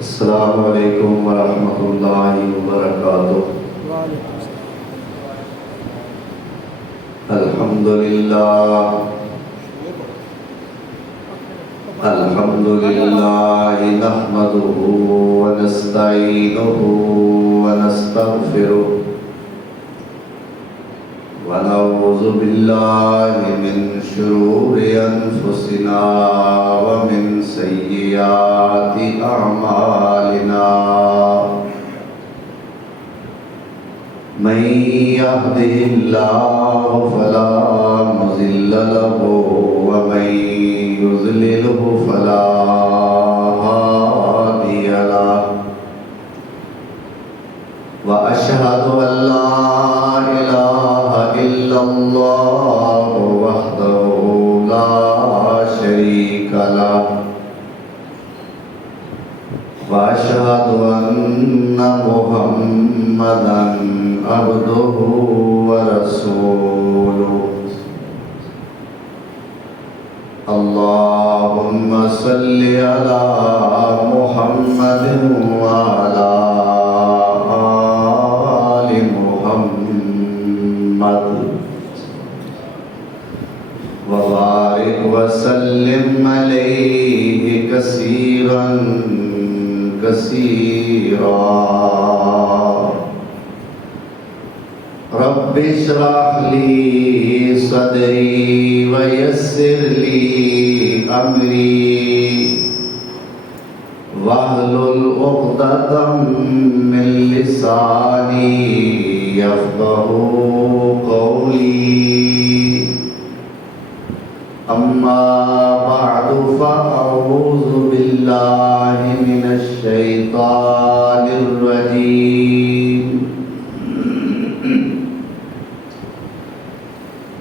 السلام علیکم ورحمۃ اللہ وبرکاتہ۔ الحمد للہ نحمدہ ونستعینہ ونستغفرہ ونعوذ باللہ من شرور انفسنا ومن سیئات اعمالنا، من يهده الله فلا مضل له ومن يضلله فلا هادي له، وأشهد أن لا إله إلا الله وحده لا شريك له، وأشهد أن محمدًا عبده ورسوله۔ اللهم صل على محمد وعلى آل محمد وبارك وسلم عليه كثيرا كثيرا۔ رب اشرح لي صدري ويسر لي أمري واحلل عقدة من لساني يفقهوا قولي، أما بعد فأعوذ بالله من الشيطان الرجيم،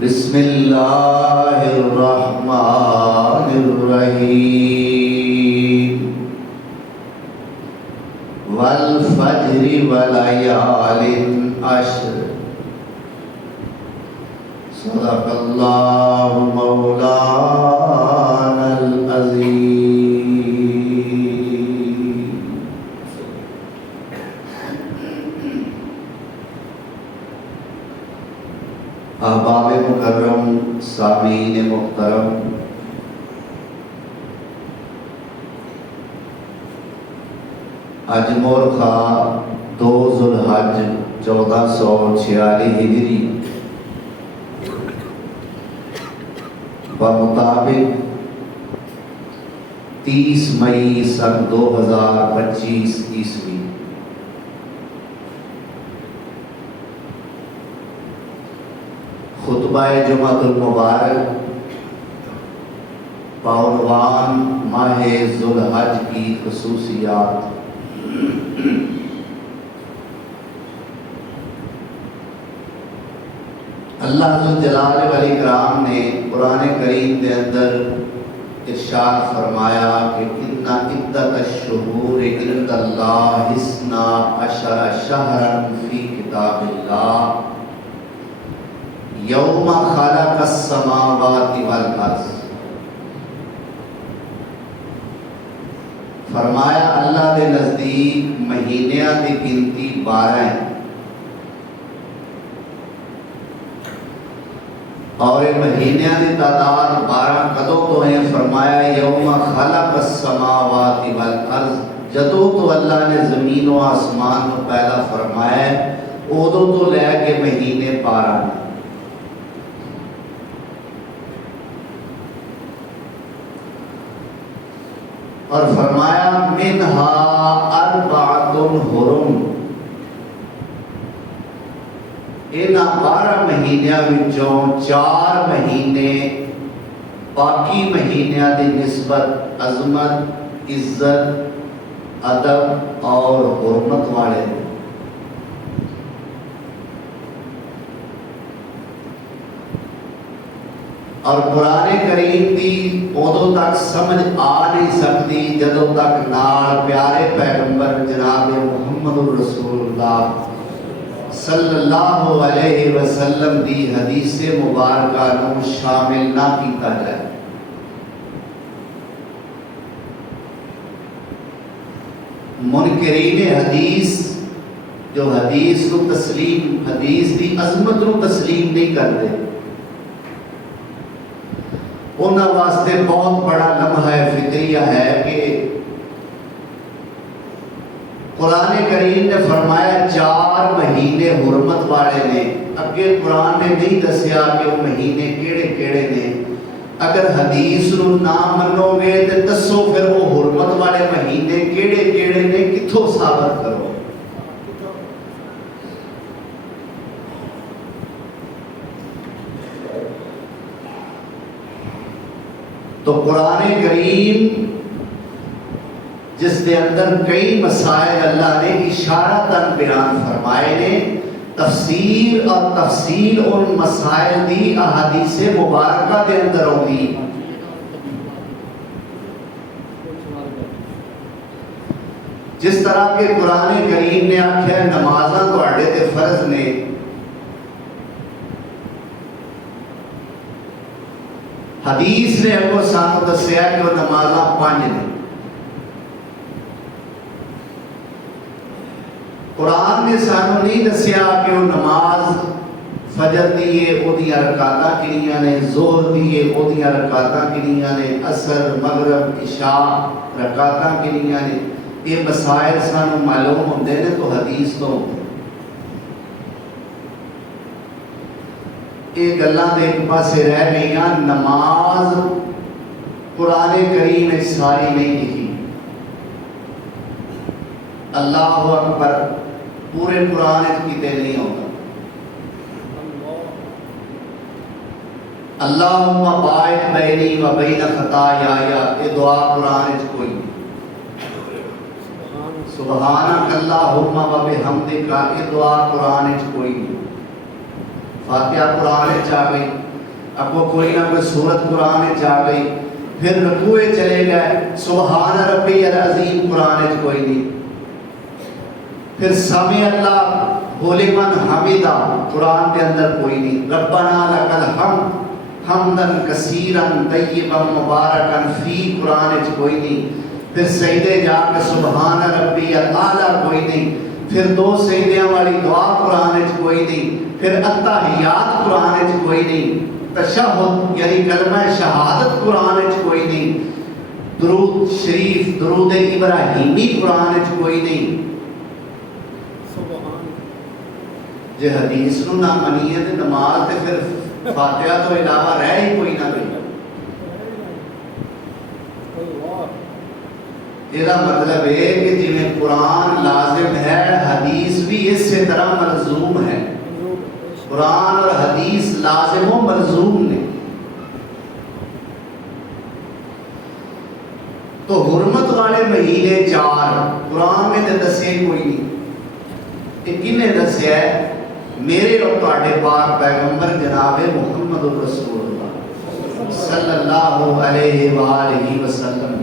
بسم اللہ الرحمن الرحیم، والفجر وليال عشر، صدق اللہ مولانا العظیم۔ احباب مکرم، سامعین محترم، اج مورخہ 2 ذوالحج 1446 ہجری بمطابق 30 مئی سن 2025 عیسوی، خطبہ جمعۃ المبارک بعنوان ماہ ذوالحج کی خصوصیات۔ اللہ ذوالجلال والاکرام نے قرآن کریم کے اندر ارشاد فرمایا کہ ان عدت الشہور عند اللہ 12 شہرا فی کتاب اللہ یوم خلق السماوات والارض۔ فرمایا اللہ دے نزدیک مہینیاں دی گنتی 12 ہیں، اور یہ مہینیاں دی تعداد 12 کدوں تو ہیں؟ فرمایا یوم خلق السماوات والارض، جدوں تو اللہ نے زمین و آسمان کو پیدا فرمایا ہے ادوں تو لے کے مہینے 12 ہیں۔ اور فرمایا منہا اربعۃ حرم، ان 12 مہینیاں وچوں 4 مہینے باقی مہینیاں دی نسبت عظمت، عزت، ادب اور حرمت والے ہیں۔ اور قرآن کریم دی ادوں تک سمجھ آ نہیں سکتی جدوں تک نال پیارے پیغمبر جناب محمد رسول اللہ صلی اللہ علیہ وسلم دی حدیث مبارکہ نو شامل نہ کیتا جائے۔ منکرین حدیث جو حدیث کو تسلیم، حدیث کی عظمت کو تسلیم نہیں کرتے، انہوں واسطے بہت بڑا لمحہ فکریہ ہے کہ قرآن کریم نے فرمایا 4 مہینے حرمت والے نے، اگے قرآن نے نہیں دسیا کہ وہ مہینے کیڑے کیڑے نے۔ اگر حدیث نو نہ منو گے تو دسو پھر وہ حرمت والے مہینے کیڑے کیڑے نے، کتھوں ثابت کرو۔ تو قرآن کریم جس کے اندر کئی مسائل اللہ نے اشارتاً بیان فرمائے نے، تفسیر اور تفصیل ان مسائل دی احادیث مبارکہ دے اندر ہوگی۔ جس طرح کہ قرآن کریم نے آکھیا نمازاں تواڈے تے فرض نے، حدیث نے اگوں سانو دسیا کہ وہ نمازاں 5 نے۔ قرآن نے سانو نہیں دسیا کہ وہ نماز فجر دیئے او دیاں رکعتاں کنیاں نے، ظہر دیئے او دیاں رکعتاں کنیاں نے، عصر مغرب عشاء رکعتاں کنیاں نے۔ یہ مسائل سانو معلوم ہوندے نے تو حدیث تو ہوندے۔ یہ گلاں دے ایک پاسے رہ گئیاں، نماز قرآن کریم میں ساری نہیں لکھی۔ اللہ اکبر پورے قرآن کیتے نہیں ہوتا۔ اللہم باعث بینی و بین خطایا، یہ دعا قرآن کوئی نہیں۔ سبحانک اللہم و بحمدک، یہ دعا قرآن کوئی نہیں۔ فاتحہ قرآن چاہ گئی، اب وہ کوئی نہ کوئی سورت قرآن چاہ گئی، پھر رکوع چلے گئے، سبحان ربی العظیم قرآن کوئی نہیں۔ پھر سمع اللہ لمن حمدہ قرآن کے اندر کوئی نہیں۔ ربنا لک الحمد حمدا کثیرا طیبا مبارکا فی قرآن کوئی نہیں۔ پھر سجدے جا کے سبحان ربی الاعلیٰ کوئی نہیں۔ پھر 2 سجدیاں والی دعا قرآن کوئی نہیں۔ پھر التحیات قرآن کوئی نہیں۔ تشہد یعنی کلمہ شہادت قرآن کوئی نہیں۔ درود شریف، درود ابراہیمی قرآن کوئی نہیں۔ جے حدیث نو نہ منیے تے نماز تے پھر فاتحہ تو علاوہ رہ ہی کوئی نہ گئی۔ یہ مطلب ہے کہ جی میں قرآن لازم ہے، حدیث بھی اس سے طرح ملزوم ہے۔ قرآن اور حدیث لازم و ملزوم نے۔ تو حرمت والے مہینے 4 قرآن میں تے دسے کوئی نہیں۔ یہ کنے دسیا ہے؟ میرے اور تواڈے پاک پیغمبر جناب محمد رسول اللہ صلی اللہ علیہ وآلہ وسلم۔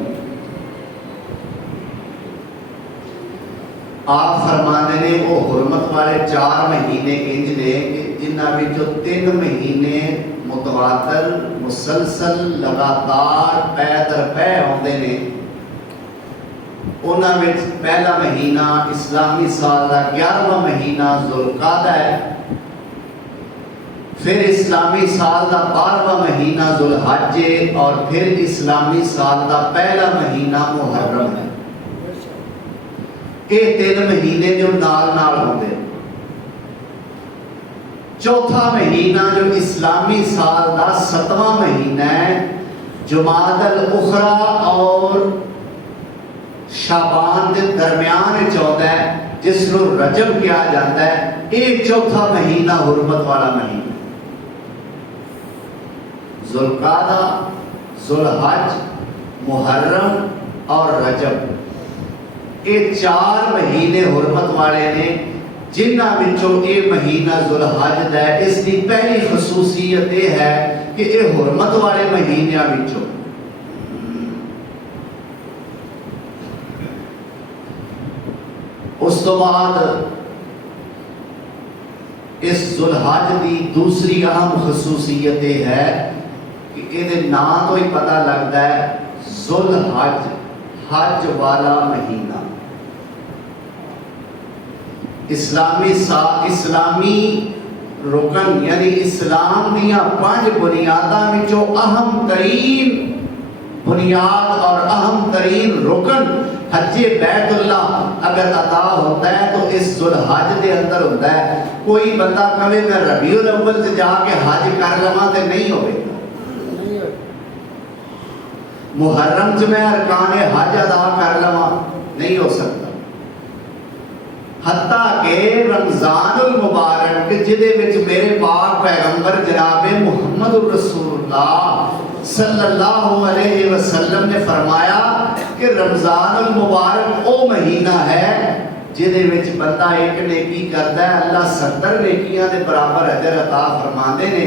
آپ فرمانے نے وہ حرمت والے 4 مہینے انج نے کہ جنہاں وچوں 3 مہینے متواتر مسلسل لگاتار پے در پے ہوندے نے۔ انہاں وچ پہلا مہینہ اسلامی سال کا 11واں مہینہ ذوالقعدہ ہے، پھر اسلامی سال کا 12واں مہینہ ذوالحج ہے، اور پھر اسلامی سال کا پہلا مہینہ محرم ہے۔ یہ 3 مہینے جو نال نال ہوندے۔ چوتھا مہینہ جو اسلامی سال کا 7واں مہینہ ہے، جمادی الاخری اور شعبان کے درمیان چوتھا ہے، جس کو رجب کیا جاتا ہے۔ یہ چوتھا مہینہ حرمت والا مہینہ۔ ذوالقعدہ، ذوالحج، محرم اور رجب، یہ 4 مہینے حرمت والے نے، جنہاں وچوں یہ مہینہ ذوالحج ہے۔ اس کی پہلی خصوصیت یہ ہے کہ یہ حرمت والے مہینوں وچوں اس تو بعد اس ذوالحج کی دوسری اہم خصوصیت یہ ہے کہ یہ نام تو ہی پتہ لگتا ہے ذوالحج، حج والا مہینہ۔ اسلامی رکن یعنی اسلام دیا 5 بنیاداں وچوں اہم ترین بنیاد اور اہم ترین رکن حج بیت اللہ اگر ادا ہوتا ہے تو اس ذوالحج دے اندر ہوتا ہے. کوئی بندہ کہے میں ربیع الاول سے جا کے حج کر لواں تے نہیں ہوئے. محرم سے میں ارکان حج ادا کر لواں نہیں ہو سکتا. حتیٰ کہ رمضان المبارک جدے وچ میرے پاک پیغمبر جناب محمد رسول اللہ صلی اللہ علیہ وسلم نے فرمایا کہ رمضان المبارک او مہینہ ہے جدے وچ بندہ ایک نیکی کرتا ہے اللہ 70 نیکیاں دے برابر اجر عطا فرماندے نے.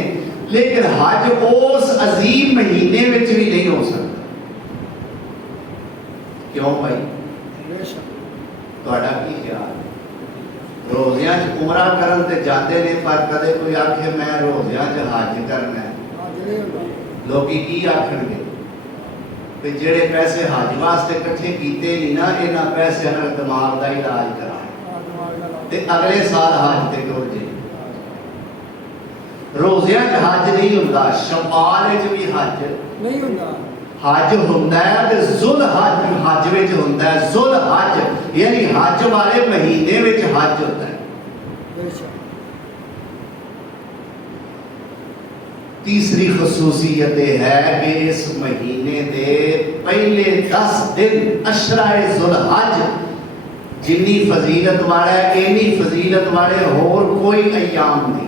لیکن حج اس عظیم مہینے وچ بھی نہیں ہو سکتا. کیوں بھائی؟ تہاڈا کی خیال؟ روزیاں چ عمرہ کرن تے جاندے نے پر کدے کوئی آکھے میں روزیاں چ حج کرنا ہے. لوکی کی آکھن گے کہ جڑے پیسے حج واسطے کٹھے کیتے نہیں نا انہاں پیسے نال دماغ دا علاج کرائے تے اگلے سال حج تے ٹر جائے. روزیاں چ حج نہیں ہوندا. شوال وچ بھی حج نہیں ہوندا. حج ہوندا ہے تے ذوالحج حج وچ ہوندا ہے. ذوالحج یعنی حج والے مہینے وچ حج ہوتا ہے. تیسری خصوصیت ہے کہ اس مہینے دے پہلے 10 دن عشرہ ذوالحج جنی فضیلت والا ہے اینی فضیلت والے اور کوئی ایام نہیں.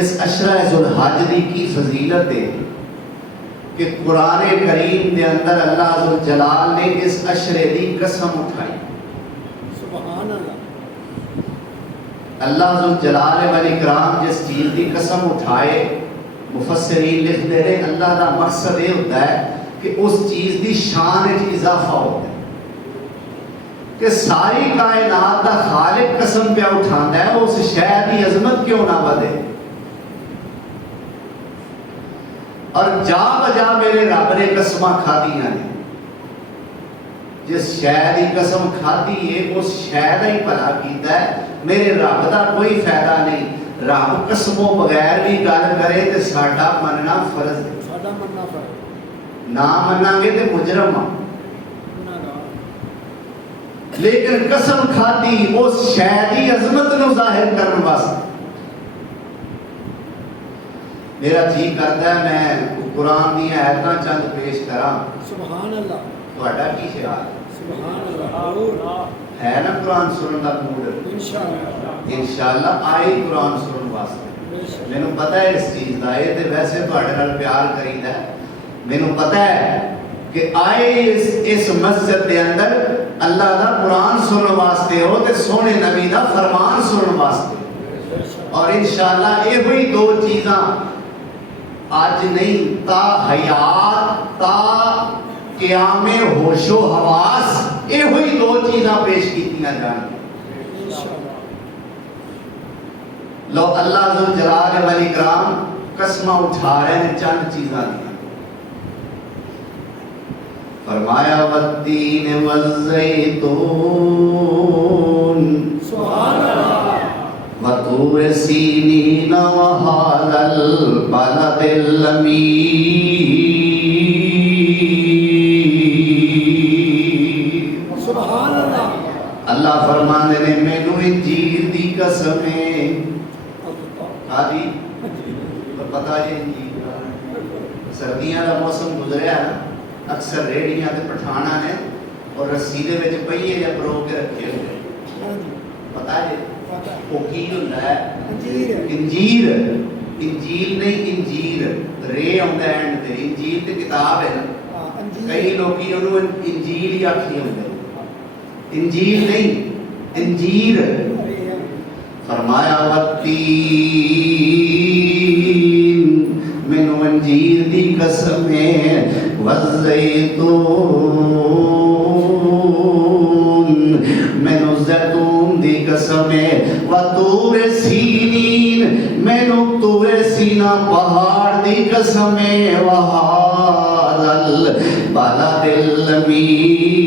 اس عشرہ ذوالحج دی کی فضیلت ہے کہ قرآن کریم دے اندر اللہ ذوالجلال نے اس عشرے دی قسم اٹھائی. سبحان اللہ. اللہ ذوالجلال والاکرام جس چیز دی قسم اٹھائے مفسرین لکھتے رہے اللہ دا مقصد یہ ہوتا ہے کہ اس چیز دی شان وچ اضافہ ہوتا ہے کہ ساری کائنات دا خالق قسم پہ اٹھاندا ہے اس شے دی عظمت کیوں نہ ودے. اور جا بجا میرے رب نے قسماں کھادیاں نے. جس شے دی قسم کھادی ہے اس شے دا ہی بھلا کیتا ہے. میرے رب دا کوئی فائدہ نہیں. رب قسموں بغیر بھی گل کرے تے ساڈا مننا فرض ہے. ساڈا مننا فرض نہ مناں گے تے مجرم ہاں. لیکن قسم کھادی اس شے دی عظمت نو ظاہر کرن واسطے. میرا جی کرتا ہے میں قرآن دی آیتاں چند پیش کراں. سبحان اللہ. تہاڈا کی خیال؟ سبحان اللہ. ہے نا قرآن سنن دا موڈ؟ انشاءاللہ آئی قرآن سنن واسطے. مینوں پتہ ہے اس چیز دا یہ تے ویسے تہاڈے نال پیار کریدا ہے. مینوں پتہ ہے کہ آئے اس مسجد دے اندر اللہ دا قرآن سنن واسطے ہو تے سونے نبی دا فرمان سنن واسطے. اور انشاءاللہ یہ ہوئی 2 چیزاں آج نہیں تا حیات تا قیام ہوش و حواس یہ ہوئی 2 چیزاں پیش کیتیاں جان. لو اللہ ذوالجلال والاکرام قسمہ اٹھا رہے ہیں چند چیزاں دیا. فرمایا والتین والزیتون سبحان اللہ وطور سینین وهذا البلد الامین. سبحان اللہ. اللہ فرماندے نے مینوں انجیل دی قسم ہے. آدھی پتہ ہے انجیل سردیاں دا موسم گزریا نا اکثر ریڑیاں تے پٹھانا نے اور رسی دے وچ پہیے یا پرو کے رکھے ہوئے. پتہ ہے وہ کی ہوندا ہے؟ انجیر. انجیل نہیں انجیر رے ہوندا ہے اینڈ تے. انجیل تے کتاب ہے نا. کئی لوگ انہوں انجیل ہی آکھی ہوندے. انجیل نہیں انجیر. فرمایا والتین مینوں انجیر دی قسم ہے والزیتون مینوں زیتون دی قسم ہے وطور سینین مینوں طور سینا پہاڑ دی قسم ہے وہذا البلد الامین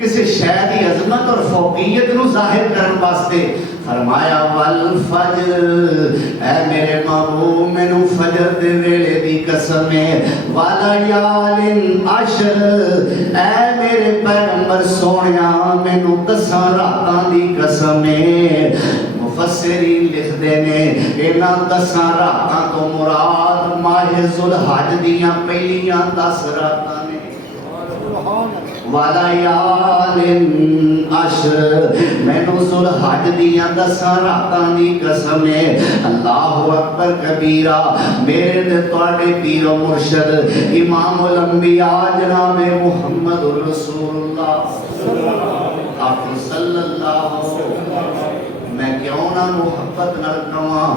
کسی شے دی عظمت اور فوقیت نو ظاہر کرن واسطے فرمایا والفجر، اے میرے محبوب مینوں فجر دے ویلے دی قسم ہے، والیال عشر، اے میرے پیغمبر سونیا مینوں 10 راتاں دی قسم ہے۔ مفسرین لکھتے ہیں انہاں 10 راتاں تو مراد ماہ ذوالحج دیاں پہلیاں 10 راتاں نے۔ والیال عشر، مینوں ذوالحج دیاں 10 راتاں دی قسم ہے۔ اللہ اکبر کبیرہ۔ میرے تے تواڈے پیر و مرشد امام الانبیاء جناب محمد رسول اللہ صلی اللہ علیہ وسلم، میں کیوں نہ محبت نال کہاں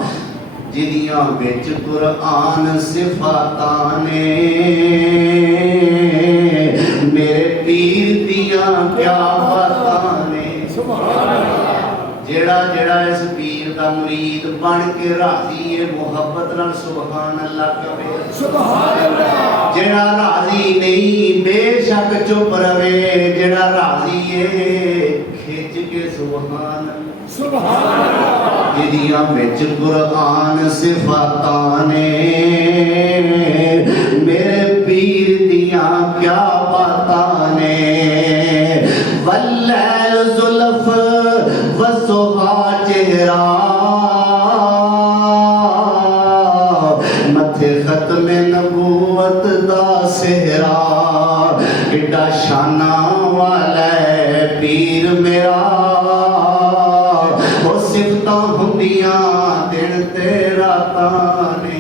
جدیاں وچ قرآن صفاتاں نے، میرے پیر دیاں کیا باتاں نے۔ جیڑا جیڑا اس پیر دا مرید بن کے راضی ہے محبت نال سبحان اللہ کہے، سبحان اللہ۔ جیڑا راضی نہیں بے شک چپ رہے، جیڑا راضی ہے کھچ کے سبحان اللہ، سبحان اللہ۔ جدیاں وچ قرآن صفاتاں نے، میرے پیر دیاں کیا باتاں نے۔ واللیل زلف والضحیٰ چہرہ، متھے ختم نبوت دا سہرا، ایڈا شانہ والا ہے پیر میرا، وہ صفتاں ہوندیاں دن تے راتاں نے،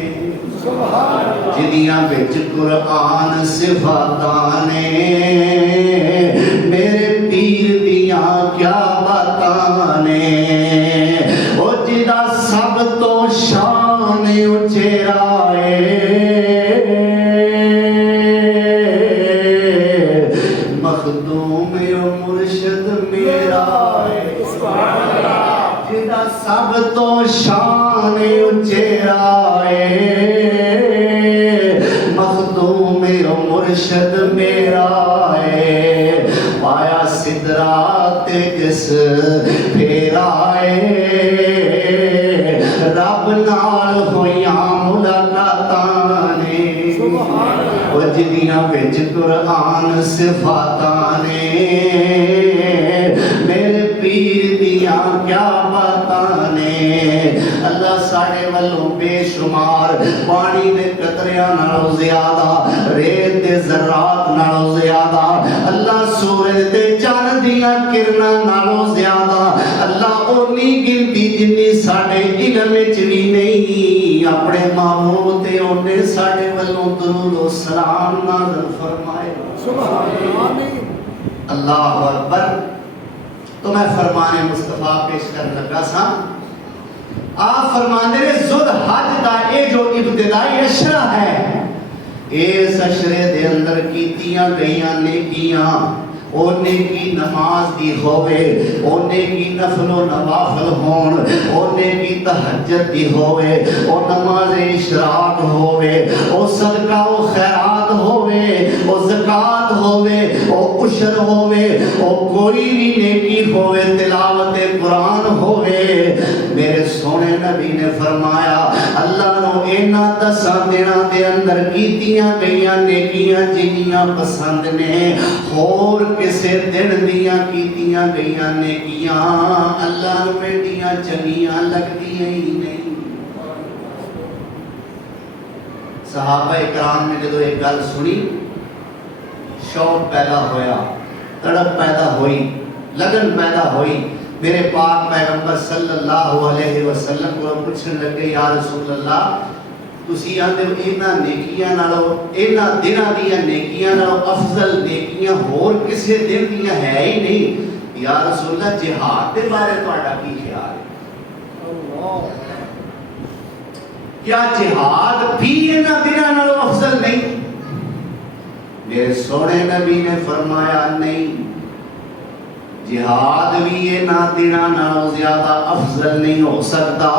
جدیاں وچ قرآن صفاتاں نے، میرے پیر دیاں کیا باتاں نے۔ او جدا سب تو شان اچیرا ہے، مخدوم مرشد میرا ہے، جدا سب تو شان اچیرا ہے، مخدوم مرشد میرا ہے۔ پایا سدرات جس پھیرا ہے، رب نال ہویاں ملاقاتاں نے، وہ جدیاں وچ قرآن صفاتاں نے، میرے پیر دیاں کیا باتاں نے۔ اللہ ساڑے والوں بے شمار پانی دے قطریاں نالوں زیادہ، ریت دے ذرات نالوں زیادہ، اللہ سورج دے چاند دیاں کرناں نالوں زیادہ، اللہ اونی گنتی جنی ساڑے علم وچ بھی نہیں، اپنے محبوب تے اونے ساڑے والوں درود و سلام نازل فرمائے، سبحان اللہ اکبر۔ تو میں فرمان مصطفیٰ پیش کر لگا سا، آپ فرماندے نے ذوالحج دا اے جو ابتدائی اشرہ ہے، اس اشرے دے اندر کیتیاں گئیاں نیکیاں، او نیکی نماز دی ہوئے، او نیکی نفل و نوافل ہون، او نیکی تہجد دی ہوئے، او نماز اشراق ہوئے، او صدقہ و خیرات ہوئے، او زکاة ہوئے، او عشر ہوئے، او کوئی بھی نیکی ہوئے، تلاوت قرآن ہوئے۔ میرے سونے نبی نے فرمایا اللہ نو اینا 10 دنوں دے اندر کیتیاں گئیاں نیکیاں جنیاں پسند نے، اور کسے دن دیاں کیتیاں گئیاں نیکیاں اللہ نو ایڈیاں چنگیاں لگدیاں ہی نہیں۔ صحابہ اکرام نے جدو ایک گل سنی، شوق پیدا ہویا، تڑپ پیدا ہوئی، لگن پیدا ہوئی۔ میرے پاک پیغمبر صلی اللہ علیہ وسلم کو پوچھنے لگے یا رسول اللہ تسی آندے ہو اینا نیکیاں نالو، اینا دناں دیاں نیکیاں نالو افضل نیکیاں ہور کسے دن دیاں ہے ہی نہیں، یا رسول اللہ جہاد دے بارے تہاڈا کی خیال ہے؟ کیا جہاد بھی اینا دناں نالو افضل نہیں؟ میرے سونے نبی نے فرمایا نہیں، جہاد بھی اینا دناں نالو زیادہ افضل نہیں ہو سکتا۔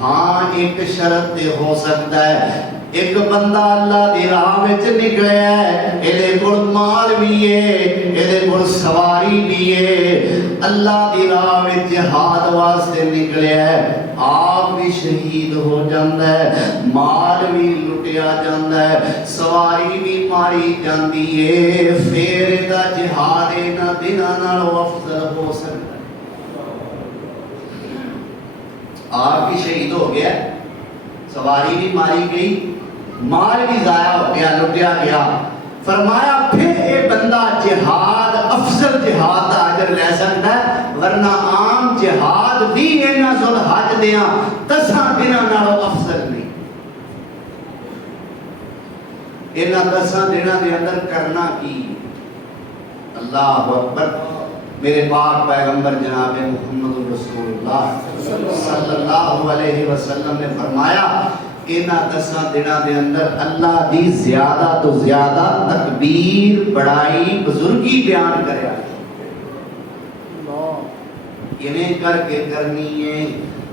ہاں ایک شرط تے ہو سکتا ہے، ایک بندہ اللہ دی راہ وچ نکلیا ہے، ایدے کول مال بھی ہے، ایدے کول سواری بھی ہے، اللہ دی راہ وچ جہاد واسطے نکلیا ہے، آپ بھی شہید ہو جاندا ہے، مال بھی لٹیا جاندا ہے، سواری بھی ماری جاندی ہے، پھر ایدا جہاد انہاں دناں نالوں افضل ہو سکدا ہے۔ آپ بھی شہید ہو گیا، سواری بھی ماری گئی، مال بھی ضائع ہو گیا، لٹیا گیا، فرمایا پھر یہ بندہ جہاد افضل جہاد کا اجر لے سکتا ہے، ورنہ عام جہاد بھی انہاں ذل حج دیاں 10 دناں نالوں افضل نہیں۔ انہاں 10 دناں دے اندر کرنا کی؟ اللہ اکبر۔ میرے پاک پیغمبر جناب محمد رسول اللہ صلی اللہ علیہ وسلم نے فرمایا انہاں 10 دناں دے اندر اللہ دی زیادہ تو زیادہ تکبیر، بڑائی، بزرگی بیان کریا، انہیں کر کے کرنی ہے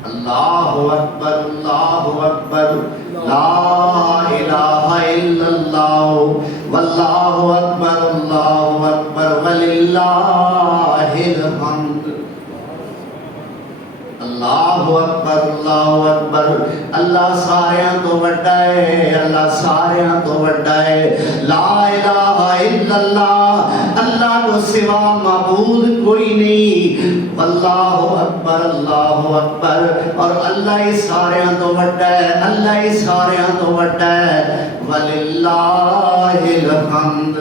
اللہ اکبر اللہ اکبر لا الہ الا اللہ واللہ اکبر اللہ اکبر وللہ الحمد۔ اللہ اکبر اللہ اکبر، اللہ ساریاں تو وڈا ہے، اللہ ساریاں تو وڈا ہے، لا الہ الا اللہ، اللہ کو سوا معبود کوئی نہیں، واللہ اکبر اللہ اکبر، اور اللہ ہی ساریاں تو وڈا ہے، اللہ ہی ساریاں تو وڈا ہے، وللہ الحمد،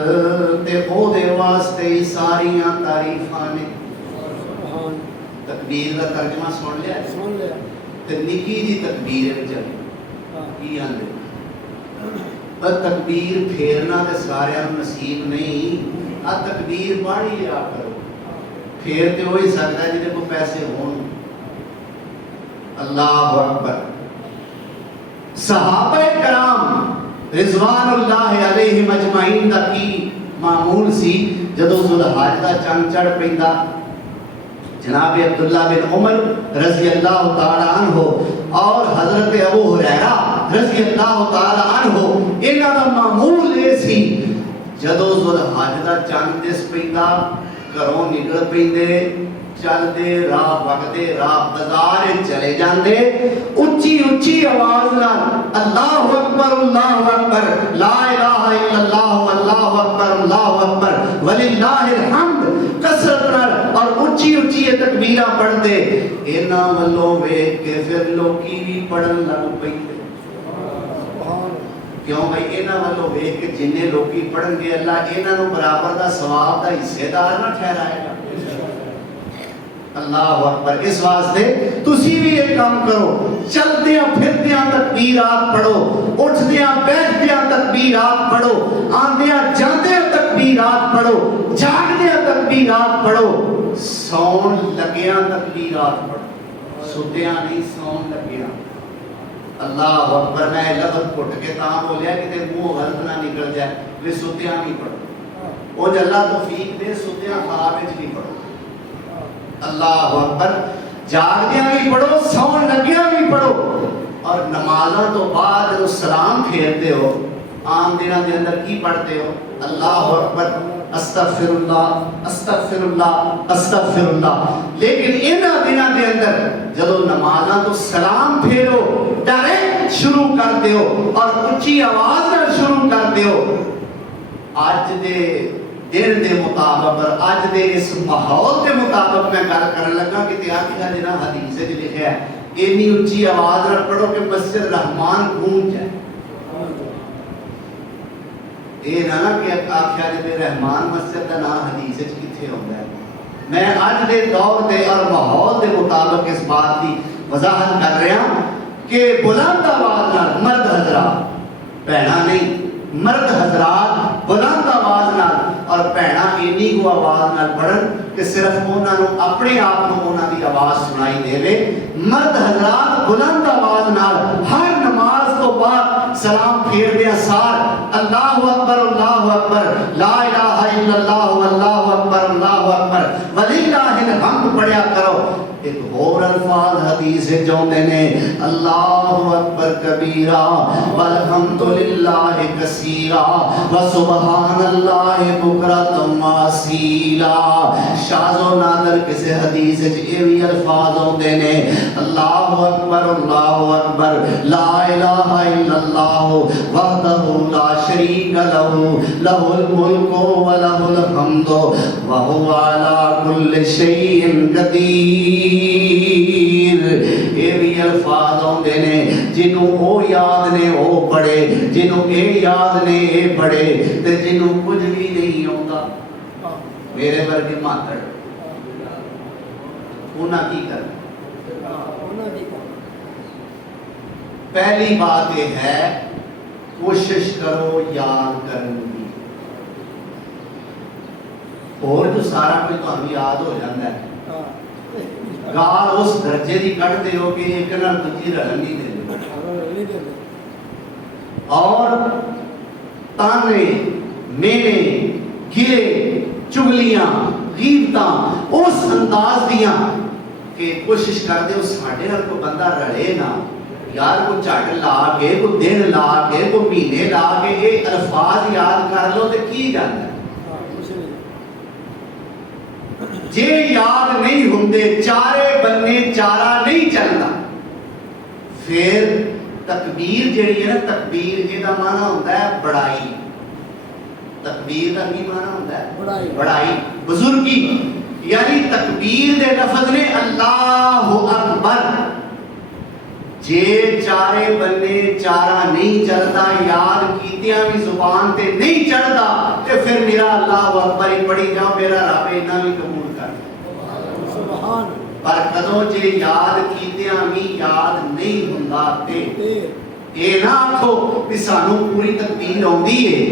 تے او دے واسطے ہی ساریاں تعریفاں نے۔ تکبیر کا ترجمہ سن لیا؟ سن لیا۔ تے نکی جی تکبیر ہے چلی کی آندے، پر تکبیر پھیرنا تے سارے نصیب نہیں، آ تکبیر پڑھی لیا کرو، پھیر تے وہی سکتا ہے جنہیں کو پیسے ہون۔ اللہ اکبر۔ صحابہ کرام رضوان اللہ علیہم اجمعین دا کی معمول سی، جدو ذوالحج دا چند چڑھ پیندا، جناب عبداللہ بن عمر رضی اللہ تعالی عنہ اور حضرت ابو ہریرہ رضی اللہ تعالی عنہ انہاں دا معمول اے سی جدو ذوالحج دا چند دس پیندا گھروں نکل پیندے، چلدے راہ وگدے راہ بازار چلے جاندے، اچھی اچھی آواز نال اللہ اکبر لا الہ الا اللہ واللہ اکبر وللہ الحمد کثرت نال اور اچھی اچھی تکبیراں پڑھتے، انہاں ولوں ویکھ کے پھر لوکی بھی پڑھن لگ پیندے۔ کیوں بھائی؟ انہاں ولوں ویکھ کے جننے لوکی پڑھن گے اللہ انہاں نوں برابر دا ثواب دا حصے دار نہ ٹھہرائے گا۔ اللہ اکبر۔ اس واسطے تسی بھی ایک کام کرو، چلدیاں پھردیاں تکبیرات پڑھو، اٹھدیاں بیٹھدیاں تکبیرات پڑھو، آندیاں جاندیاں تکبیرات پڑھو، جاگدیاں تکبیرات پڑھو، سون لگیاں تکبیرات پڑھو، ستیاں نہیں سون لگیاں۔ اللہ اکبر۔ میں لفظ پھٹ کے تاں بولیا کہ تے منہ غلط نہ نکل جائے، وہ ستیاں نہیں پڑھو، او اللہ توفیق دے ستیاں خواب وچ نہیں پڑھو۔ اللہ اکبر۔ جاگدیاں بھی پڑھو، سون لگیاں بھی پڑھو، اور نمازاں تو بعد جو سلام پھیرتے ہو عام دنوں دے اندر کی پڑھتے ہو؟ اللہ اکبر، استغفر اللہ استغفر اللہ استغفر اللہ۔ لیکن انہاں دنوں دے اندر جدو نمازاں تو سلام پھیرو ڈائریکٹ شروع کرتے ہو اور اچھی آواز نال شروع کرتے ہو، آج دے دن دے مطابق اج دے اس ماحول کے مطابق میں گل کرن لگا کہ آخر جنا حدیث وچ لکھیا ہے اینی اونچی آواز نال پڑھو کہ مسجد رحمان گونج جائے۔ اے نہ کہ آخر جے رحمان مسجد دا نام حدیث وچ کتھے ہوندا ہے۔ میں اج دے دور دے اور ماحول دے مطابق اس بات کی وضاحت کر رہا ہوں کہ بلند آواز نال مرد حضرات، بہنا نہیں، مرد حضرات بلند آواز نال اور بہنا اینی کو آواز نال پڑھن کہ صرف انہاں نوں اپنے آپ نوں انہاں دی آواز سنائی دے۔ مرد حضرات بلند آواز نال ہر نماز تو بعد سلام پھیردیاں سار اللہ اکبر لا الہ الا اللہ واللہ اکبر وللہ الحمد پڑھیا کرو. ایک اور الفاظ حدیث جاندے نے اللہ اکبر کبیرہ والحمدللہ کثیرہ وسبحان اللہ بکرۃ واصیلا. شاذ و نادر کسی حدیث وچ یہ بھی الفاظ ہوندے نے اللہ اکبر لا الہ الا اللہ وحدہ لا شریک لہ لہ الملک ولہ الحمد وہو علی کل شیء قدیر. یہ بھی الفاظ ہوندے نے جنوں او یاد نے او پڑھے, جنوں اے یاد نے اے پڑھے, تے جنوں کچھ بھی نہیں آوندا میرے ورگے ماتڑ انہاں کی کرنا. پہلی بات یہ ہے کوشش کرو یاد کرنے کی, اور جو سارا کچھ تمہیں یاد ہو جاتا ہے. گال اس درجے دی کٹتے ہو کہ ایک نال دوجی رلن نہیں دے, اور تانے مینے گلے چگلیاں غیبتاں اس انداز دیاں کہ کوشش کر دے اس ساڈے نال کوئی بندہ رلے نہ. یار کو جھٹ لا کے کو دن لا کے کو مہینے لا کے یہ الفاظ یاد کر لو تے کی جاندا ہے. جے یاد نہیں ہوندے چارے بننے چارہ نہیں چلتا. پھر تکبیر جڑی ہے نا, تکبیر یہ دا معنی ہوتا ہے بڑائی. تکبیر دا کی معنی ہوتا ہے بڑائی, بزرگی. یعنی تکبیر دے لفظ نے اللہ اکبر. جے چارے بننے چارہ نہیں چلتا, یاد کیتیاں بھی زبان تے نہیں چڑھتا, تے پھر میرا اللہ اکبر ہی پڑھی جاؤ, میرا رب اتنا بھی قبول کر. پر کدوں جے یاد کیتیاں بھی یاد نہیں ہوندا تے اے نہ آکھو کہ سانو پوری تکبیر آندی ہے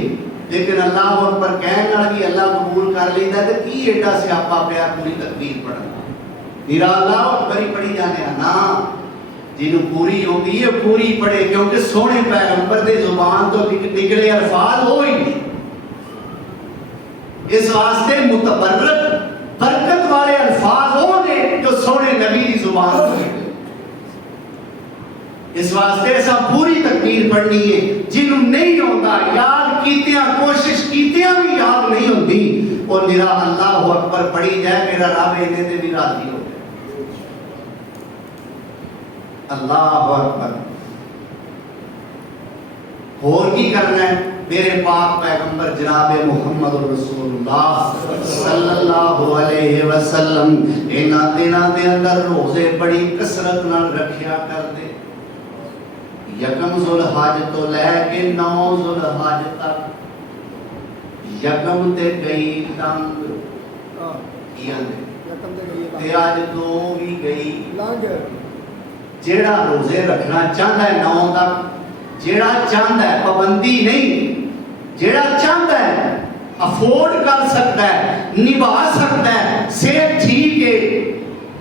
لیکن اللہ اکبر کہن نال کہ اللہ قبول کر لیندا تے کی ایڈا سیاپا پیا پوری تکبیر پڑھنا. میرا اللہ اکبر ہی پڑھی جانے نا, جنہوں پوری ہوتی ہے پوری پڑھے, کیونکہ سونے پیغمبر دے زبان تو نکلے الفاظ ہو ہی نہیں. اس واسطے متبرک برکت والے الفاظ ہو نے جو سونے نبی دی زبان تو نکلے. اس واسطے ایسا پوری تکبیر پڑھنی ہے. جنہوں نہیں ہوتا یاد کیتیاں کوشش کیتیاں بھی یاد نہیں ہوتی, اور میرا اللہ اکبر پڑھی جائے, میرا رب اینے تے بھی راضی ہو. اللہ اکبر. اور کی کرنا ہے؟ میرے پاک پیغمبر جناب محمد رسول اللہ صلی اللہ علیہ وسلم انہاں دناں دے اندر روزے بڑی کثرت نال رکھیا کردے. یکم ذوالحج تو لے کے 9 ذوالحج تک. یکم تے گئی تنگ کیاں تے اج 2 بھی گئی لنگ. جیڑا روزے رکھنا چاہتا ہے 9 تک, جیڑا چاہتا ہے پابندی نہیں, جیڑا چاہتا ہے افورڈ کر سکتا ہے نبھا سکتا ہے, صحت ٹھیک ہے,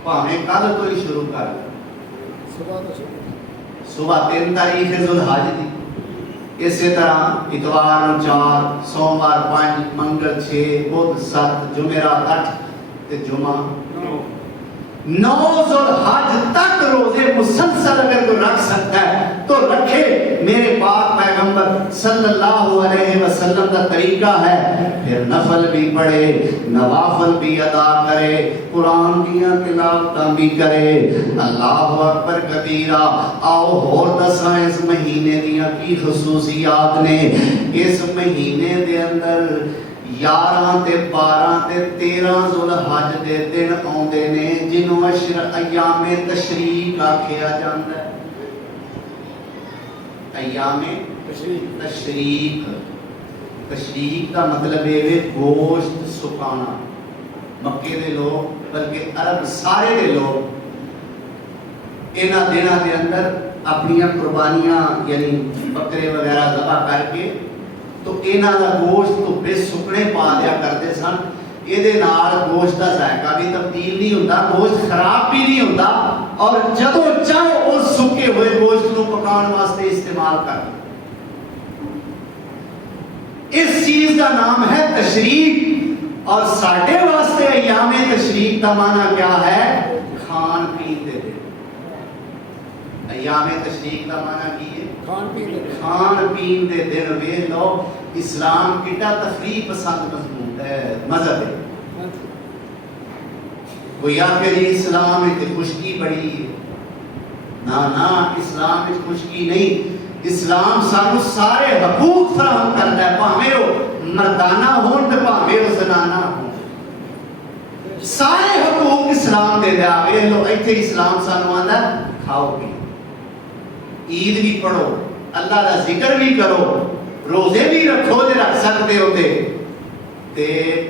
پاویں کل تو ہی شروع کر. صبح 3 تاریخ ذوالحج دی, اسی طرح اتوار 4, سوموار 5, منگل 6, بدھ 7, جمعرات 8 تے جمعہ 9 ذوالحج تک روزے مسلسل اگر کوئی رکھ سکتا ہے تو رکھے. میرے پاک پیغمبر صلی اللہ علیہ وسلم کا طریقہ ہے. پھر نفل بھی پڑھے, نوافل بھی ادا کرے, قرآن دیاں تلاوتاں بھی کرے. اللہ اکبر کبیرہ. آؤ اور دساں اس مہینے دیاں کی خصوصیات نے. اس مہینے دے اندر 11 تے 12 تے 13 ذوالحج دے دن آندے نے جنہوں اشر ایام تشریق آکھیا جاندا ہے. ایام تشریق, تشریق کا مطلب ہے گوشت سکانا. مکے دے لوگ بلکہ عرب سارے دے لوگ انہاں دناں دے اندر اپنی قربانیاں یعنی بکرے وغیرہ ذبح کر کے تو انہاں دا گوشت تو بے سکنے پا دیا کرتے سن. یہ دے نال گوشت دا ذائقہ بھی تبدیل نہیں ہوندا, گوشت خراب بھی نہیں ہوندا, اور جدوں چاہو اس سکے ہوئے گوشت نو پکان واسطے استعمال کر. اس چیز کا نام ہے تشریق. اور ساڈے واسطے ایام تشریق کا معنی کیا ہے؟ کھان پین دے دن۔ ایام تشریق کا معنی کی ہے؟ کھان پین دے دن۔ ویکھ لو اسلام کتنا تفریح پسند مذہب ہے۔ کوئی آخر جی اسلام میں خشکی بڑی ہے، نہ اسلام میں خشکی نہیں۔ اسلام سانو سارے حقوق فراہم کرتا ہے، بھاویں وہ مردانہ ہون تے بھاویں وہ زنانہ ہون، سارے حقوق اسلام دے دیا۔ ویکھ لو ایتھے اسلام سانو آندا کھاؤ پی، عید بھی پڑھو، اللہ کا ذکر بھی کرو، روزے بھی رکھو جے رکھ سکتے ہو تے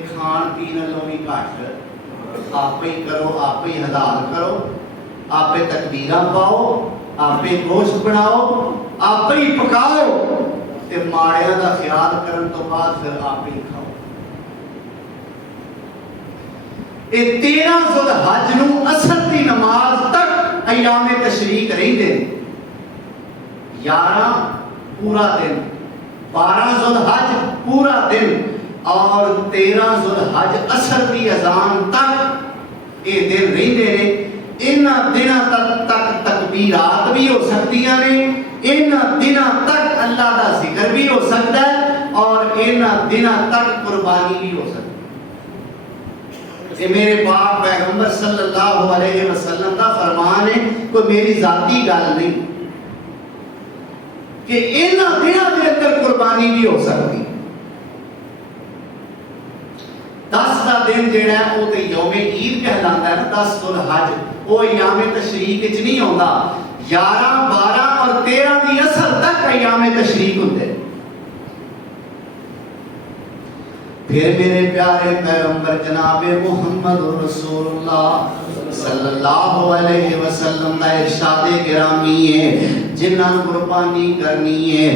کھان پین لو بھی گھٹ آپ ہی کرو، آپ ہی حلال کرو، آپ تکبیراں پاؤ، آپ گوشت بناؤ، آپ ہی پکاؤ تے ماڑیاں دا خیال کرن تو بعد پھر آپ ہی کھاؤ۔ اے 13 ذو الحج نو اثر دی نماز تک ایام تشریق رہندے، 11 پورا دن، 12 ذو الحج پورا دن اور 13 ذو الحج اثر دی اذان تک یہ دن رہندے نے۔ ان دنوں تک تکبیرات بھی ہو سکتی ہیں، ان دنوں تک اللہ کا ذکر بھی ہو سکتا ہے اور ان دنوں تک قربانی بھی ہو سکتی ہے۔ یہ میرے پاک پیغمبر صلی اللہ علیہ وسلم کا فرمان ہے، کوئی میری ذاتی گل نہیں، کہ ان دنوں کے اندر قربانی بھی ہو سکتی۔ 10 کا دن جڑا ہے وہ تو یوم عید کہلاتا ہے، 10 ذو الحج وہ ایام تشریق وچ نہیں آتا۔ 11 12 اور 13 دی اصل تک ایام تشریق ہوتے۔ پھر میرے پیارے پیغمبر جناب محمد رسول اللہ صلی اللہ علیہ وسلم کا ارشاد گرامی ہے، جنہاں قربانی کرنی ہے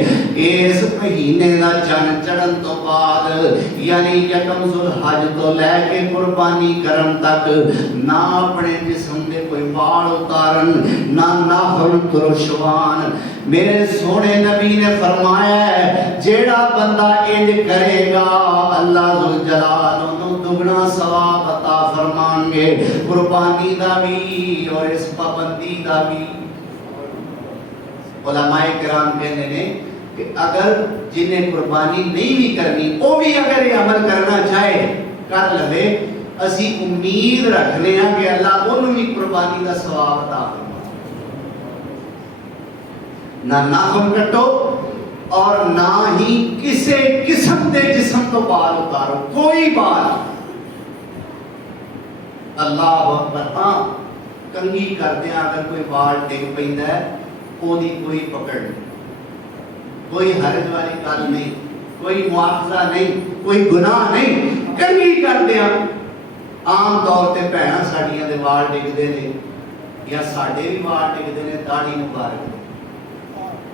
اس مہینے دا چن چڑھن تو بعد، یعنی یکم ذو الحج تو لے کے قربانی کرن تک نہ اپنے جسم دے کوئی بال اتارن، نہ ناخن ترشوان۔ میرے سونے نبی نے فرمایا ہے جیڑا بندہ انج کرے گا اللہ ذوالجلال انہوں دگنا ثواب عطا فرمان گے، قربانی دا بھی اور اس پابندی دا بھی۔ علماء کرام کہنے نے کہ اگر جنہیں قربانی نہیں بھی کرنی وہ بھی اگر یہ عمل کرنا چاہے کر لے، اسی امید رکھنے ہیں کہ اللہ انہوں بھی قربانی دا ثواب عطا فرمائے۔ نہ ناخن کٹو اور نہ ہی کسی قسم دے جسم تو بال اتارو، کوئی بال۔ اللہ اکبر۔ ہاں کنگھی کردے اگر کوئی بال ڈگ پیندا ہے وہ دی کوئی پکڑ نہیں، کوئی حرج والی گل نہیں، کوئی مواخذہ نہیں، کوئی گناہ نہیں۔ کنگھی کردے عام طور تے بھੈਣਾں ساڈیاں دے وال ڈگدے نے یا ساڈے بھی وال ڈگدے نے، داڑھی مبارک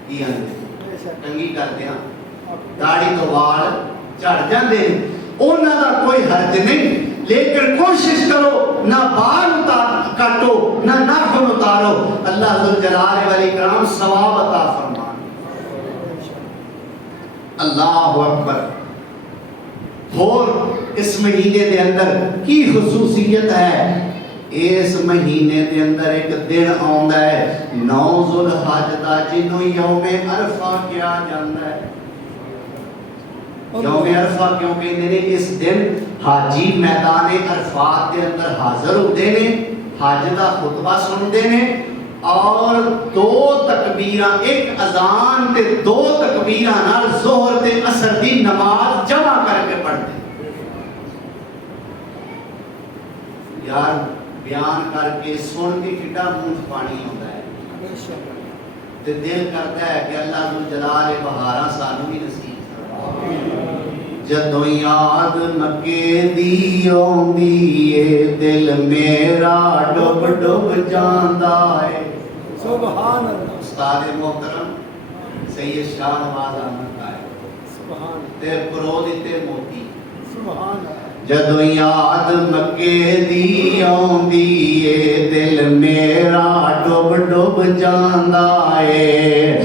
کی آندے کنگھی کردے داڑھی تو وال جھڑ جاندے نے، انہاں دا کوئی حرج نہیں، لیکن کوشش کرو نہ بال کاٹو نہ ناخن اتارو، اللہ ذوالجلال والاکرام ثواب عطا فرمان۔ اللہ اکبر۔ اور اس مہینے دے اندر کی خصوصیت ہے؟ اس مہینے دے اندر ایک دن آندا ہے 9 ذو الحج دا جنوں یوم عرفہ کیا جاندا ہے۔ یوم عرفہ کیوں کہندے نے؟ اس دن حاجی میدان عرفات دے اندر حاضر ہوندے نے، حج دا خطبہ سنتے ہیں اور 2 تکبیراں، ایک اذان تے 2 تکبیراں نال ظہر تے عصر دی نماز جمع کر کے پڑھتے ہیں۔ یار بیان کر کے سن کے کٹا منہ پانی ہوتا ہے تے دل کرتا ہے کہ اللہ ذوالجلال بہاراں سانو بھی نصیب فرمائے۔ جدوں یاد مکے دی آوندی اے دل میرا ڈب ڈب جاندا اے۔ سبحان اللہ۔ استاد محترم سید شاہ نواز احمد سبحان تے پرو دتے موتی سبحان اللہ۔ جدوں یاد مکے دی آوندی اے دل میرا ڈب ڈب جاندا اے،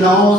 9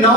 9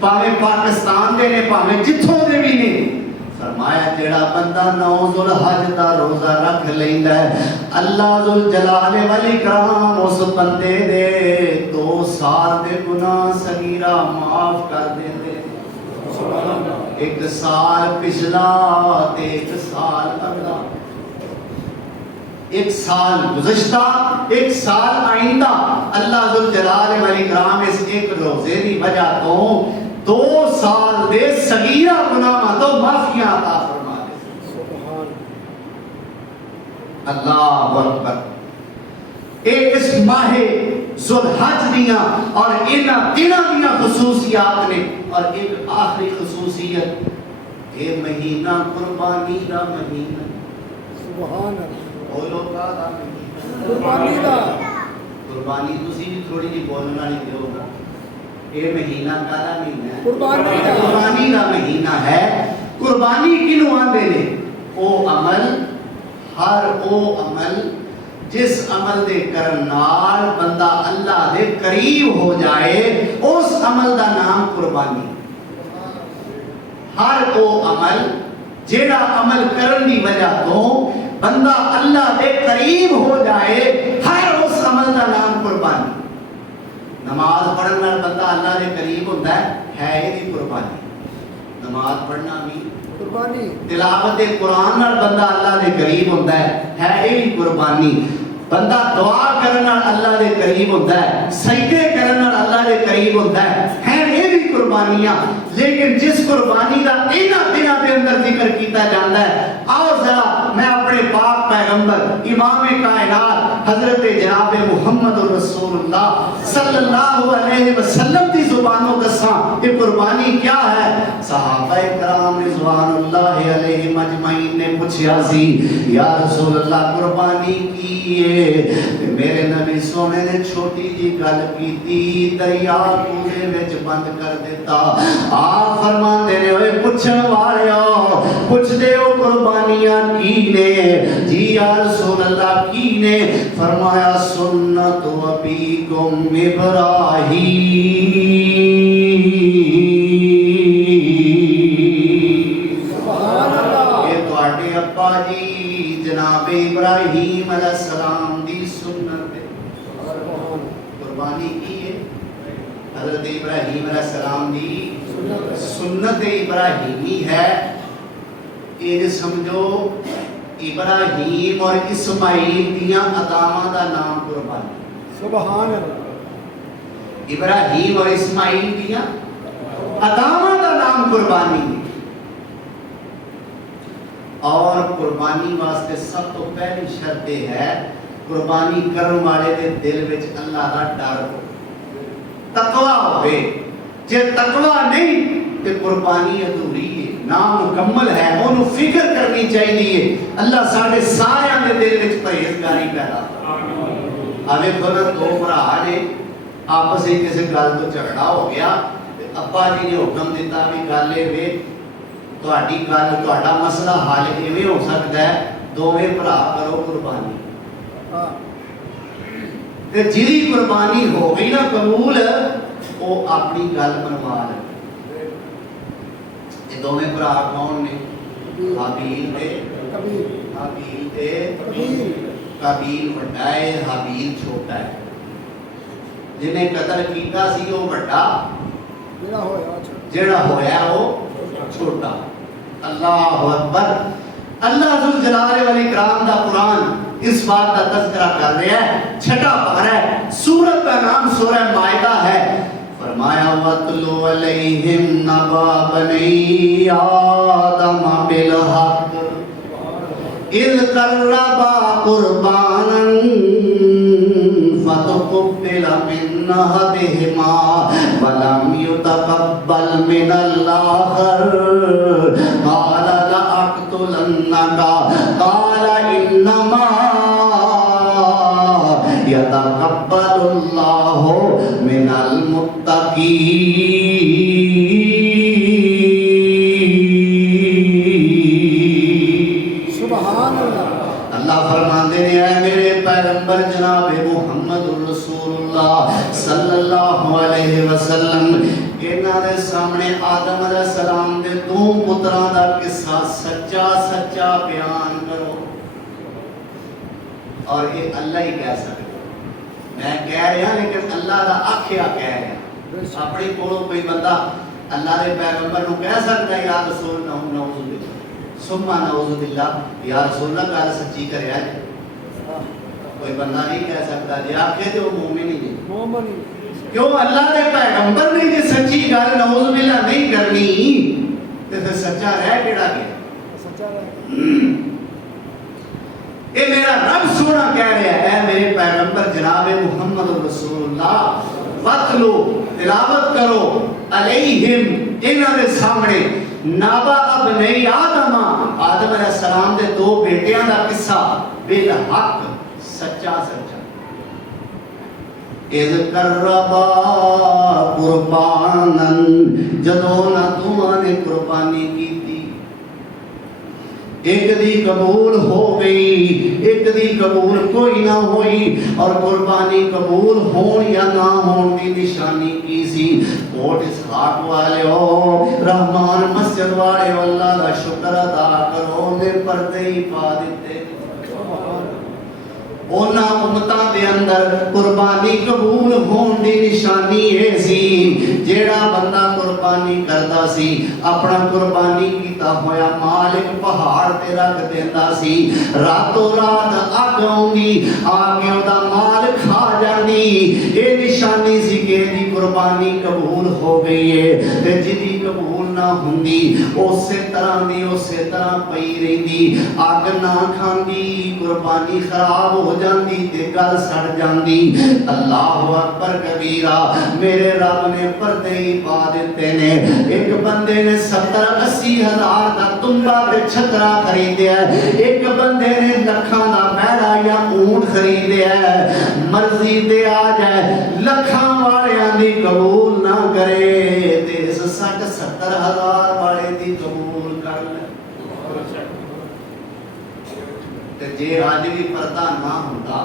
پاویں پاکستان دے نے پاویں جتھوں دے بھی نے فرمایا جڑا بندہ 9 ذوالحج دا روزہ رکھ لیندا ہے اللہ ذوالجلال والاکرام اس بندے دے 2 سال دے گناہ صغیرہ معاف کر دیندے سبحان اللہ 1 سال پچھلا تے 1 سال اگلا 1 سال گزشتہ 1 سال آئندہ اللہ ذوالجلال والاکرام اس ایک روزے دی وجہ تو 2 سال دے صغیرہ گناہ تو معافیاں عطا فرما دے سبحان اللہ اکبر ایک اس ماہ ذوالحج دیاں اور انہاں دنوں دیاں خصوصیات نے اور ایک آخری خصوصیت یہ مہینہ قربانی دا مہینہ سبحان اللہ بولو کا دا مہینہ قربانی دا قربانی تسی بھی تھوڑی جی بولن والی دیو گا یہ مہینہ کالا مہینہ ہے قربانی کا مہینہ ہے قربانی کنوں آندے نے او عمل ہر او عمل جس عمل دے کرن نال بندہ اللہ دے قریب ہو جائے اس عمل دا نام قربانی ہر او عمل جیڑا عمل کرن دی وجہ تو بندہ اللہ دے قریب ہو جائے ہر اس عمل دا نام قربانی نماز پڑھنے نال بندہ اللہ دے قریب ہوتا ہے یہ قربانی نماز پڑھنا بھی قربانی تلاوت قرآن نال بندہ اللہ دے قریب ہوتا ہے یہ قربانی بندہ دعا کرنے نال اللہ دے قریب ہوتا ہے سجدے کرنے نال اللہ دے قریب ہوتا ہے یہ بھی قربانیاں لیکن جس قربانی کا انہاں دنوں دے اندر ذکر کیتا جاتا ہے آؤ ذرا میں اپنے پاک پیغمبر امام کائنات حضرت جناب محمد رسول اللہ صلی اللہ علیہ وسلم کی زبانوں دساں یہ قربانی کیا ہے صحابہ کرام رضوان اللہ علیہ مجمعین نے پوچھا سی یا رسول اللہ قربانی کی ہے میرے نبی سونے نے چھوٹی جی گل کیتی دریا کوے وچ بند کر دیتا آپ فرماندے نے اوے پوچھن والیو پوچھ دے او قربانیاں کی نے جی یا رسول اللہ کی نے فرمایا سنت ابیکم ابراہیم سبحان اللہ یہ تواڈے ابا جی جناب ابراہیم علیہ السلام دی سنت قربانی کی ہے حضرت ابراہیم علیہ السلام دی سنت ابراہیمی ہے یہ سمجھو ابراہیم اور اسماعیل دیاں عطاواں دا نام قربانی سبحان اللہ ابراہیم اور اسماعیل دیاں عطاواں دا نام قربانی اور قربانی واسطے سب تو پہلی شرط ہے قربانی کرن والے دے دل وچ اللہ دا ڈر ہو تقوی ہوئے جے تقوی نہیں تے قربانی ادھوری ہے نامکمل ہے انہوں فکر کرنی چاہیے اللہ ساڑھے سارے دے دل وچ پرہیزگاری پیدا ابے کھونا 2 بھرا نے آپس ہی کسی گل تو جھگڑا ہو گیا ابا جی نے حکم دیتا بھی گل وے تہاڈی گل تہاڈا مسئلہ حل ایویں ہو سکتا ہے دوویں بھرا کرو قربانی تے جیڑی قربانی ہو گئی نا قبول وہ اپنی گل منوا لے یہ دوویں بھرا کون نے حابیل تے قابیل بڑا ہے حابیل چھوٹا ہے جنہیں قتل کیتا سی وہ بڑا جڑا ہویا وہ چھوٹا اللہ اکبر اللہ ذوالجلال والاکرام دا قرآن اس بات کا تذکرہ کر رہا ہے چھٹا پارہ ہے سورت کا نام سورہ مائدہ ہے فرمایا وَاتْلُ عَلَيْهِمْ نَبَأَ بَنِي آدَمَ بِالْحَقِّ إِذْ قَرَّبَا قُرْبَانًا فَتُقُبِّلَ مِنْ أَحَدِهِمَا وَلَمْ يُتَقَبَّلْ مِنَ الْآخَرِ قَالَ لَأَقْتُلَنَّكَ قَالَ إِنَّمَا يَتَقَبَّلُ اللَّهُ مِنَ الْمُتَّقِينَ سبحان اللہ اللہ فرماندے نے اے میرے پیغمبر جناب محمد رسول اللہ صلی اللہ علیہ وسلم انہاں دے سامنے آدم علیہ السلام دے دو پتراں دا قصہ سچا سچا بیان کرو. اور یہ اللہ ہی کہہ سکتا. میں کہہ رہا لیکن اللہ دا آکھیا کہہ رہا. اپنی کولوں کوئی بندہ اللہ دے پیغمبر نو کہہ سکتا ہے یا رسول نعوذ باللہ ثم نعوذ باللہ یا رسول اللہ گل سچی کریا جی. کوئی بندہ نہیں کہہ سکتا جی آکھے تے وہ مومن ہی نہیں. مومن کیوں اللہ دے پیغمبر نے جی سچی گل نعوذ باللہ نہیں کرنی تے پھر سچا رہ کیڑا گیا. سچا رہ اے میرا رب سونا کہہ رہا ہے میرے پیغمبر جناب محمد رسول اللہ وَاتْلُو تلاوت کرو علیہم انہاں دے سامنے نابا ابنی آدم آدم علیہ السلام دے دو بیٹیاں دا قصہ بالحق سچا سچا. اذ قربا قربانا جدوں نہ دوواں نے قربانی کی ایک دی قبول ہو گئی ایک دی قبول کوئی نہ ہوئی. اور قربانی قبول ہون یا نہ ہون کی نشانی کی سی. کوٹ اسحاق والے ہو رحمان مسجد والے ہو اللہ کا شکر ادا کرو نے پردے ہی پا دیتے. اونا امتاں دے اندر قربانی قبول ہون دی نشانی ہے سی جیڑا بندہ قربانی کردا سی اپنا قربانی کیتا ہویا مالک پہاڑ تے رکھ دیندا سی. راتوں رات اگ آؤندی آ کے اودا مال کھا جاندی. اے نشانی سی کہ دی قربانی قبول ہو گئی ہے تے جدی قبول نہ ہوندی اسی طرح پئی رہندی اگ نہ کھاندی قربانی خراب ہو جاندی تے گل سڑ جاندی. اللہ اکبر کبیرہ میرے رب نے پردے ہی پا دیتے نے. ایک بندے نے 70-80 ہزار دا تنبا تے چھترا خریدیا ہے. ایک بندے نے لکھاں دا بیڑا یا اونٹ خریدیا ہے. مرضی تے آ جائے لکھاں والیاں دی قبول نہ کرے تے 60-70 ہزار والے دی قبول کر لے. جے آج بھی پردہ نہ ہوتا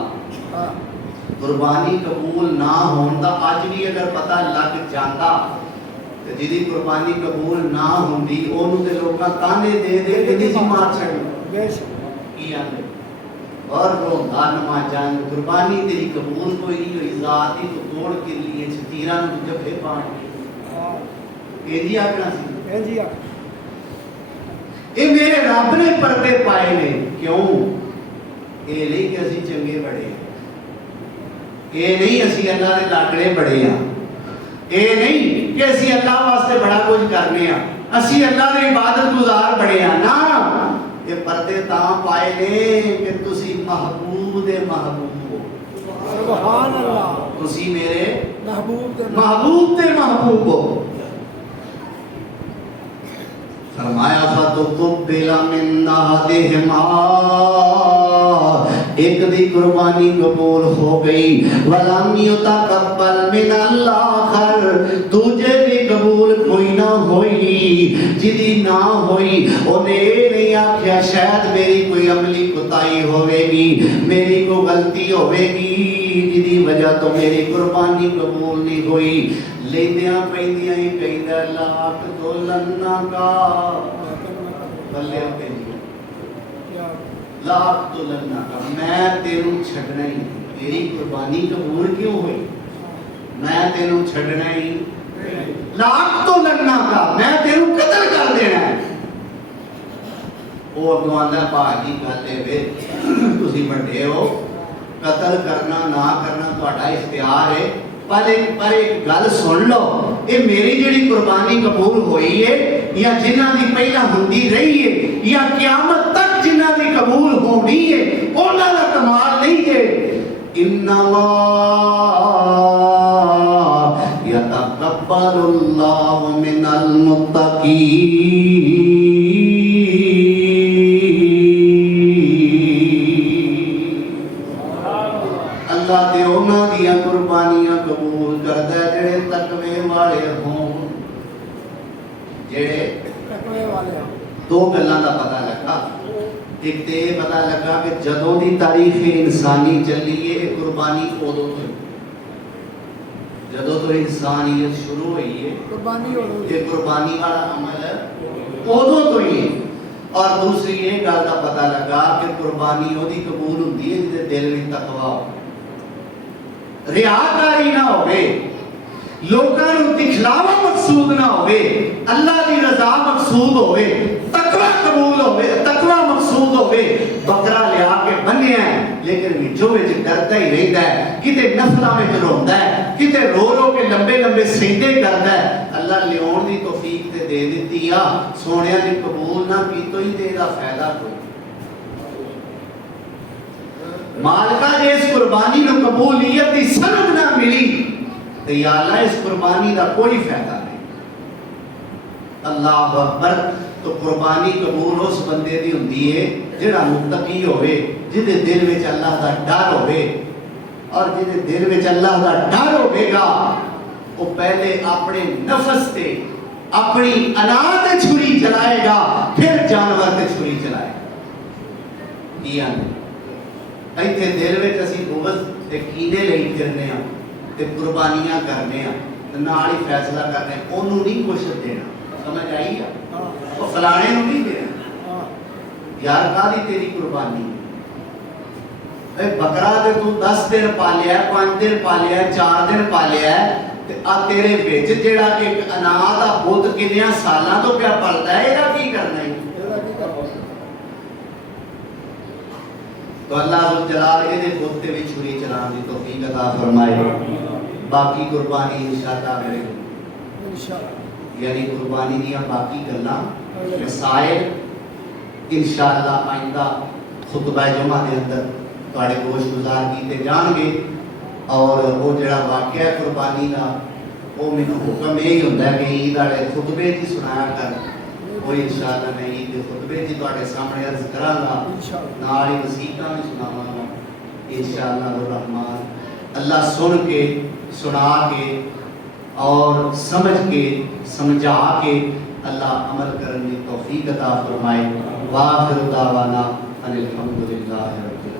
قربانی قبول نہ ہوتا آج بھی اگر پتہ لگ جاتا تو جدی قربانی قبول نہ ہوندی انہوں تے لوگاں تانے دے دے کہ نہیں مار چھڑی کی آنے اور روندہ نما جان قربانی تیری قبول کوئی نہیں ہوئی ذاتی تو توڑ کے لیے چھتیرہ نے جبھے پانی ایجی آکنا سی. اے میرے رب نے پردے پائے نے کیوں؟ اے نہیں کہ اسی چنگے بڑے ہیں. اے نہیں اسی اللہ دے لاکڑے بڑے ہیں. اے نہیں کہ اسی اللہ واسطے بڑا کچھ کرنے ہیں. اسی اللہ دے عبادت گزار بڑے ہیں. نا یہ پردے تاں پائے نے کہ تسی محبوب دے محبوب ہو. سبحان اللہ. تسی میرے محبوب دے محبوب ہو. فرمایا فتقبل من احدہما ایک دی قربانی قبول ہو گئی ولم یتقبل من الاخر دوجے دی قبول کوئی نہ ہوئی. جدی نہ ہوئی انہیں نہیں آکھیا شاید میری کوئی عملی کوتاہی ہوے گی میری کوئی غلطی ہوے گی جدی وجہ تو میری قربانی قبول نہیں ہوئی. لیندیاں پیندیاں ہی کہیندہ لاکھ تو لنہ کا بلے پیندیاں لاکھ تو لنہ کا میں تینوں چھڑنا ہی تیری قربانی قبول کیوں ہوئی میں تینوں چھڑنا ہی لاکھ تو لنہ کا میں تینوں قتل کر دینا ہے. وہ اگواندہ پاہی کہتے ہوئے تسی بڑھے ہو قتل کرنا نہ کرنا تو اٹھا اختیار ہے پر ایک گل سن لو اے میری جڑی قربانی قبول ہوئی ہے یا جنہ دی پہلا ہوندی رہی ہے یا قیامت تک جنہ دی قبول ہونی ہے انہاں دا کمال نہیں ہے. انما یتقبل اللہ من المتقین. اللہ تے انہاں دیاں قربانیاں قبول کردا ہے جڑے تقوی والے ہون. جڑے تقوی والے ہون. دو گلاں دا پتہ لگا. ایک تے پتہ لگا کہ جدوں دی تاریخ انسانی چلی ہے قربانی اودوں تو جدوں تو انسانیت شروع ہوئی ہے قربانی ہو رہی یہ قربانی والا عمل ادوں تو ہی ہے۔ اور دوسری یہ گل کا پتہ لگا کہ قربانی وہی قبول ہوتی ہے جس دل میں تقوی ہو، ریاکاری نہ ہوئے، لوکاں نوں دکھلاوا مقصود نہ ہوئے، اللہ دی رضا مقصود ہوئے، تقوی قبول ہوئے، تقوی مقصود ہوئے۔ بکرا لیا کے بنیا ہے لیکن وچوں وچ ڈردا ہی رہندا ہے، کتے نفلاں وچ روندا ہے، کتے رو رو کے لمبے لمبے سجدے کردا ہے۔ اللہ لیاون دی توفیق تے دے دتی آ، سونیا نے قبول نہ کیتو ہی تے دا فائدہ کوئی۔ مالکا جے اس قربانی نو قبولیت دی سند نہ ملی تو یا اللہ اس قربانی دا کوئی فائدہ نہیں۔ اللہ اکبر۔ تو قربانی قبول اس بندے دی ہوندی ہے جڑا متقی ہوئے، جدے دل وچ اللہ دا ڈر ہوئے، اور جدے دل وچ اللہ دا ڈر ہوئے گا وہ پہلے اپنے نفس تے اپنی انا تے چھری چلائے گا، پھر جانور تے چھری چلائے گا۔ کیا نہیں ایتھے دل وچ اسی بغض تے کینے لئی پھرنے ہاں تے قربانیاں کرنے ہاں تے نال ہی فیصلہ کرنے اونوں نہیں کچھ دینا۔ سمجھ آئی ہے؟ وہ فلانے نوں نہیں دینا یار، کاہدی تیری قربانی؟ اے بکرا تے تو 10 دن پالیا ہے، 5 دن پالیا ہے، 4 دن پالیا ہے تے آ تیرے وچ جیڑا کہ انا دا بت کنیاں سالاں تو پیا پلدا ہے، ایدا کی کرنا ہے؟ تو اللہ ذوالجلال یہ بت تے وچ چھری چلان دی توفیق عطا فرمائے۔ باقی قربانی انشاءاللہ میرے یعنی قربانی دیا باقی گلاں مسائل انشاءاللہ آئندہ خطبہ جمعہ دے اندر تواڈے گوش گزار کیتے جان گے۔ اور وہ جڑا واقعہ ہے قربانی دا وہ مینوں حکم یہی ہوندا ہے کہ عید والے خطبے جی سنایا کر، وہ انشاءاللہ میں عید کے خطبے جی تواڈے سامنے عرض کراں گا، نال ہی نصیحتاں بھی سناواں گا انشاءاللہ الرحمن۔ اللہ سن کے سنا کے اور سمجھ کے سمجھا کے اللہ عمل کرنے کی توفیق عطا فرمائے۔ وآخر دعوانا ان الحمدللہ رب العالمین۔